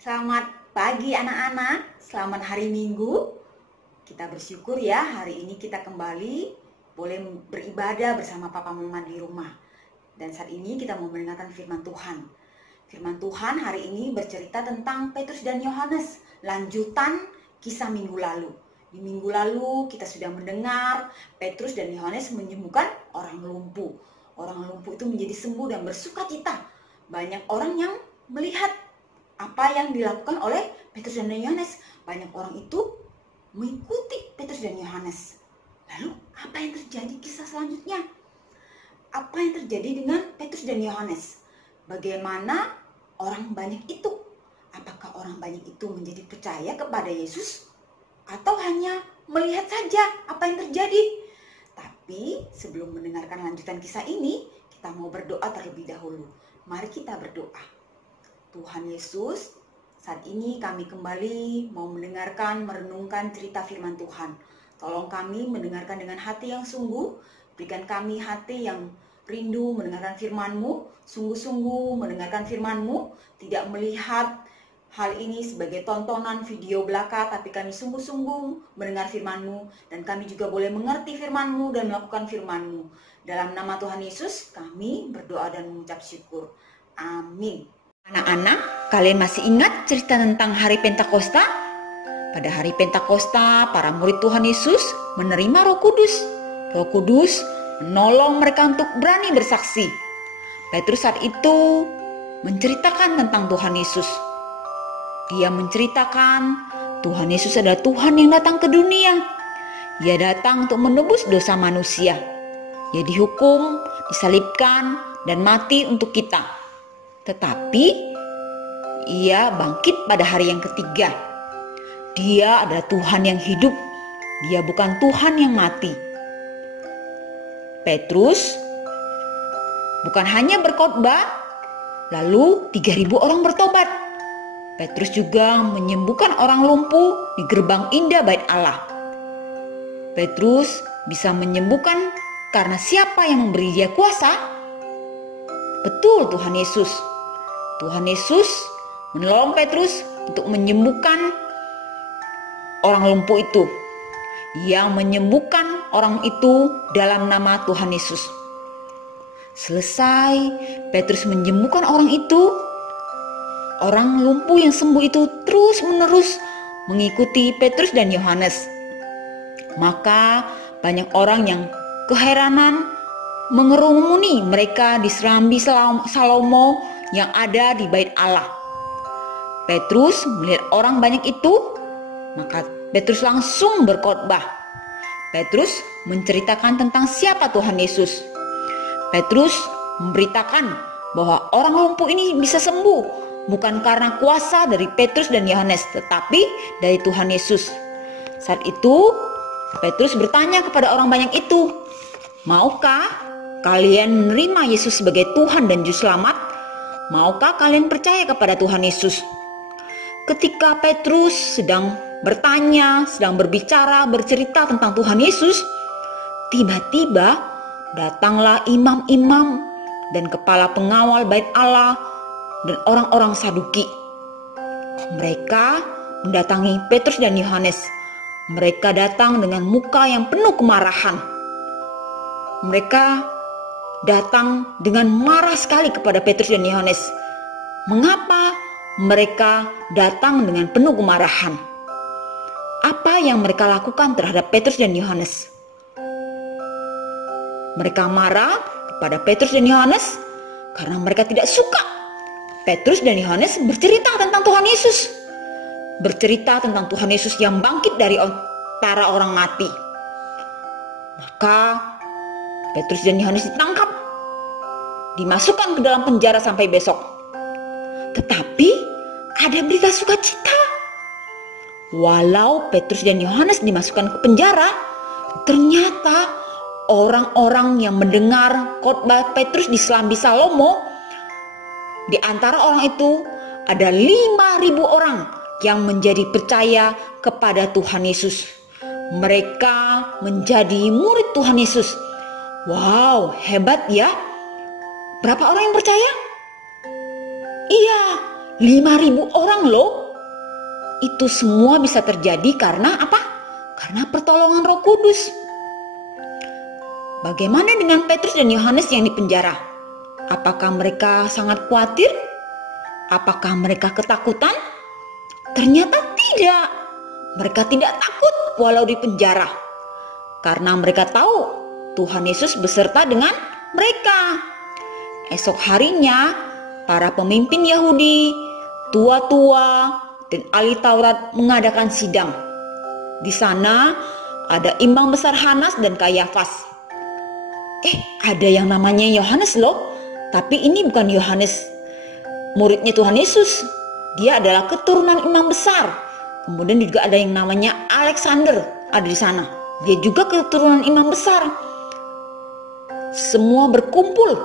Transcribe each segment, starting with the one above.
Selamat pagi anak-anak, selamat hari Minggu. Kita bersyukur ya, hari ini kita kembali boleh beribadah bersama Papa Mama di rumah. Dan saat ini kita mau mendengarkan firman Tuhan. Firman Tuhan hari ini bercerita tentang Petrus dan Yohanes, lanjutan kisah minggu lalu. Di minggu lalu kita sudah mendengar Petrus dan Yohanes menyembuhkan orang lumpuh. Orang lumpuh itu menjadi sembuh dan bersukacita. Banyak orang yang melihat apa yang dilakukan oleh Petrus dan Yohanes. Banyak orang itu mengikuti Petrus dan Yohanes. Lalu apa yang terjadi kisah selanjutnya? Apa yang terjadi dengan Petrus dan Yohanes? Bagaimana orang banyak itu? Apakah orang banyak itu menjadi percaya kepada Yesus? Atau hanya melihat saja apa yang terjadi? Tapi sebelum mendengarkan lanjutan kisah ini, kita mau berdoa terlebih dahulu. Mari kita berdoa. Tuhan Yesus, saat ini kami kembali mau mendengarkan, merenungkan cerita firman Tuhan. Tolong kami mendengarkan dengan hati yang sungguh, berikan kami hati yang rindu mendengarkan firman-Mu, sungguh-sungguh mendengarkan firman-Mu, tidak melihat hal ini sebagai tontonan video belaka, tapi kami sungguh-sungguh mendengar firman-Mu, dan kami juga boleh mengerti firman-Mu dan melakukan firman-Mu. Dalam nama Tuhan Yesus, kami berdoa dan mengucap syukur. Amin. Anak-anak, kalian masih ingat cerita tentang hari Pentakosta? Pada hari Pentakosta, para murid Tuhan Yesus menerima Roh Kudus. Roh Kudus menolong mereka untuk berani bersaksi. Petrus saat itu menceritakan tentang Tuhan Yesus. Dia menceritakan Tuhan Yesus adalah Tuhan yang datang ke dunia. Ia datang untuk menebus dosa manusia. Ia dihukum, disalibkan, dan mati untuk kita. Tetapi ia bangkit pada hari yang ketiga. Dia adalah Tuhan yang hidup. Dia bukan Tuhan yang mati. Petrus bukan hanya berkhotbah, lalu 3.000 orang bertobat. Petrus juga menyembuhkan orang lumpuh di gerbang indah Bait Allah. Petrus bisa menyembuhkan karena siapa yang memberi dia kuasa? Betul, Tuhan Yesus. Tuhan Yesus menolong Petrus untuk menyembuhkan orang lumpuh itu. Yang menyembuhkan orang itu dalam nama Tuhan Yesus. Selesai Petrus menyembuhkan orang itu, orang lumpuh yang sembuh itu terus-menerus mengikuti Petrus dan Yohanes. Maka banyak orang yang keheranan mengerumuni mereka di serambi Salomo yang ada di Bait Allah. Petrus melihat orang banyak itu, maka Petrus langsung berkhotbah. Petrus menceritakan tentang siapa Tuhan Yesus. Petrus memberitakan bahwa orang lumpuh ini bisa sembuh bukan karena kuasa dari Petrus dan Yohanes, tetapi dari Tuhan Yesus. Saat itu Petrus bertanya kepada orang banyak itu, "Maukah kalian menerima Yesus sebagai Tuhan dan Juru Selamat? Maukah kalian percaya kepada Tuhan Yesus?" Ketika Petrus sedang bertanya, sedang berbicara, bercerita tentang Tuhan Yesus, tiba-tiba datanglah imam-imam dan kepala pengawal Bait Allah dan orang-orang Saduki. Mereka mendatangi Petrus dan Yohanes. Mereka datang dengan muka yang penuh kemarahan. Mereka datang dengan marah sekali kepada Petrus dan Yohanes. Mengapa mereka datang dengan penuh kemarahan? Apa yang mereka lakukan terhadap Petrus dan Yohanes? Mereka marah kepada Petrus dan Yohanes karena mereka tidak suka Petrus dan Yohanes bercerita tentang Tuhan Yesus. Bercerita tentang Tuhan Yesus yang bangkit dari para orang mati. Maka Petrus dan Yohanes ditangkap, dimasukkan ke dalam penjara sampai besok. Tetapi ada berita sukacita. Walau Petrus dan Yohanes dimasukkan ke penjara, ternyata orang-orang yang mendengar khotbah Petrus di serambi Salomo, di antara orang itu ada 5.000 orang yang menjadi percaya kepada Tuhan Yesus. Mereka menjadi murid Tuhan Yesus. Wow, hebat ya. Berapa orang yang percaya? Iya, 5.000 orang loh. Itu semua bisa terjadi karena apa? Karena pertolongan Roh Kudus. Bagaimana dengan Petrus dan Yohanes yang dipenjara? Apakah mereka sangat khawatir? Apakah mereka ketakutan? Ternyata tidak. Mereka tidak takut walau di penjara. Karena mereka tahu Tuhan Yesus beserta dengan mereka. Esok harinya, para pemimpin Yahudi, tua-tua, dan ahli Taurat mengadakan sidang. Di sana ada imam besar Hanas dan Kayafas. Ada yang namanya Yohanes loh. Tapi ini bukan Yohanes, muridnya Tuhan Yesus. Dia adalah keturunan imam besar. Kemudian juga ada yang namanya Alexander ada di sana. Dia juga keturunan imam besar. Semua berkumpul.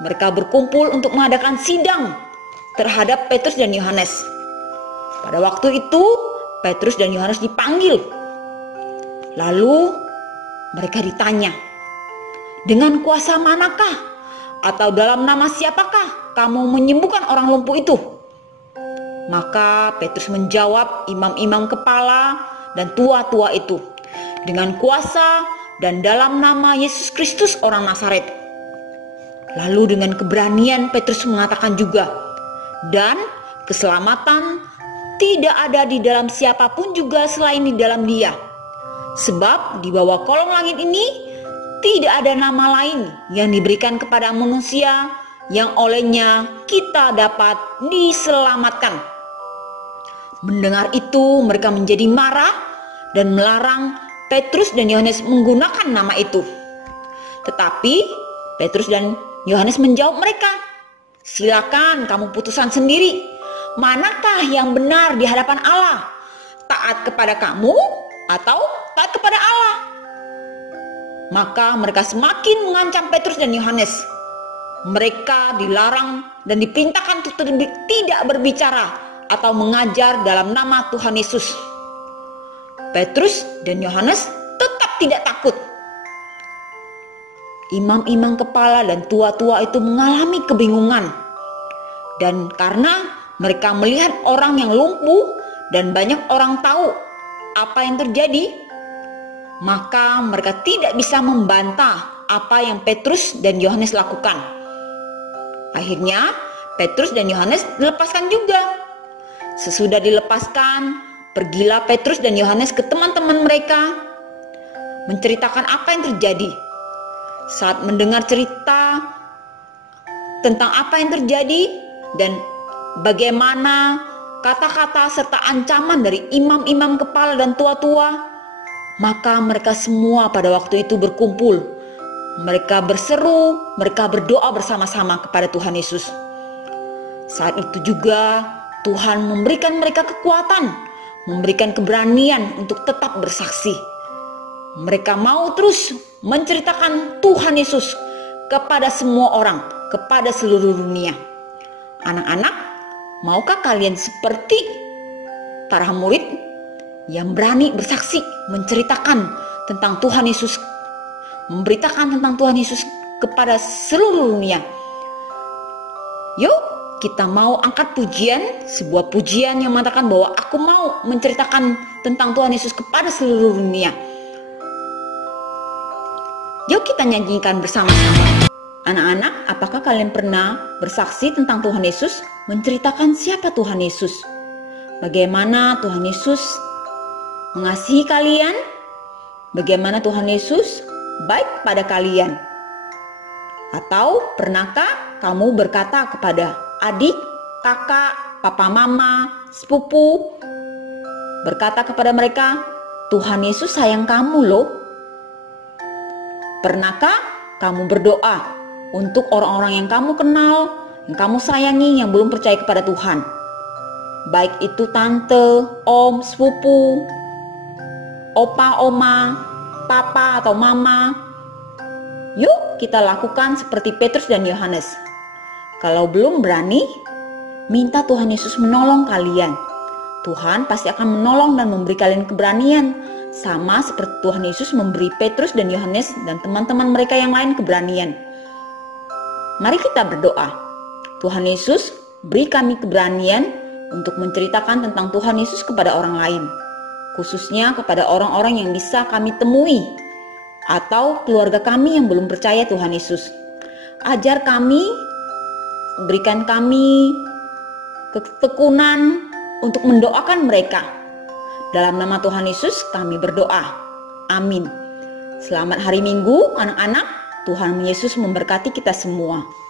Mereka berkumpul untuk mengadakan sidang terhadap Petrus dan Yohanes. Pada waktu itu, Petrus dan Yohanes dipanggil. Lalu mereka ditanya, dengan kuasa manakah atau dalam nama siapakah kamu menyembuhkan orang lumpuh itu? Maka Petrus menjawab imam-imam kepala dan tua-tua itu, dengan kuasa dan dalam nama Yesus Kristus orang Nazaret. Lalu dengan keberanian Petrus mengatakan juga, dan keselamatan tidak ada di dalam siapapun juga selain di dalam Dia. Sebab di bawah kolong langit ini tidak ada nama lain yang diberikan kepada manusia yang olehnya kita dapat diselamatkan. Mendengar itu mereka menjadi marah dan melarang Petrus dan Yohanes menggunakan nama itu. Tetapi Petrus dan Yohanes menjawab mereka, silakan kamu putuskan sendiri, manakah yang benar di hadapan Allah? Taat kepada kamu atau taat kepada Allah? Maka mereka semakin mengancam Petrus dan Yohanes. Mereka dilarang dan diperintahkan untuk tidak berbicara atau mengajar dalam nama Tuhan Yesus. Petrus dan Yohanes tetap tidak takut. Imam-imam kepala dan tua-tua itu mengalami kebingungan. Dan karena mereka melihat orang yang lumpuh dan banyak orang tahu apa yang terjadi, maka mereka tidak bisa membantah apa yang Petrus dan Yohanes lakukan. Akhirnya Petrus dan Yohanes dilepaskan juga. Sesudah dilepaskan, pergilah Petrus dan Yohanes ke teman-teman mereka menceritakan apa yang terjadi. Saat mendengar cerita tentang apa yang terjadi dan bagaimana kata-kata serta ancaman dari imam-imam kepala dan tua-tua, maka mereka semua pada waktu itu berkumpul. Mereka berseru, mereka berdoa bersama-sama kepada Tuhan Yesus. Saat itu juga Tuhan memberikan mereka kekuatan, memberikan keberanian untuk tetap bersaksi. Mereka mau terus menceritakan Tuhan Yesus kepada semua orang, kepada seluruh dunia. Anak-anak, maukah kalian seperti para murid yang berani bersaksi, menceritakan tentang Tuhan Yesus, memberitakan tentang Tuhan Yesus kepada seluruh dunia? Yuk, kita mau angkat pujian, sebuah pujian yang mengatakan bahwa aku mau menceritakan tentang Tuhan Yesus kepada seluruh dunia. Yuk kita nyanyikan bersama-sama. Anak-anak, apakah kalian pernah bersaksi tentang Tuhan Yesus? Menceritakan siapa Tuhan Yesus? Bagaimana Tuhan Yesus mengasihi kalian? Bagaimana Tuhan Yesus baik pada kalian? Atau pernahkah kamu berkata kepada adik, kakak, papa, mama, sepupu, berkata kepada mereka, Tuhan Yesus sayang kamu loh. Pernahkah kamu berdoa untuk orang-orang yang kamu kenal, yang kamu sayangi, yang belum percaya kepada Tuhan? Baik itu tante, om, sepupu, opa, oma, papa atau mama. Yuk kita lakukan seperti Petrus dan Yohanes. Kalau belum berani, minta Tuhan Yesus menolong kalian. Tuhan pasti akan menolong dan memberi kalian keberanian. Sama seperti Tuhan Yesus memberi Petrus dan Yohanes dan teman-teman mereka yang lain keberanian. Mari kita berdoa. Tuhan Yesus, Beri kami keberanian untuk menceritakan tentang Tuhan Yesus kepada orang lain, khususnya kepada orang-orang yang bisa kami temui atau keluarga kami yang belum percaya Tuhan Yesus. Ajar kami, berikan kami ketekunan untuk mendoakan mereka. Dalam nama Tuhan Yesus kami berdoa. Amin. Selamat hari Minggu anak-anak. Tuhan Yesus memberkati kita semua.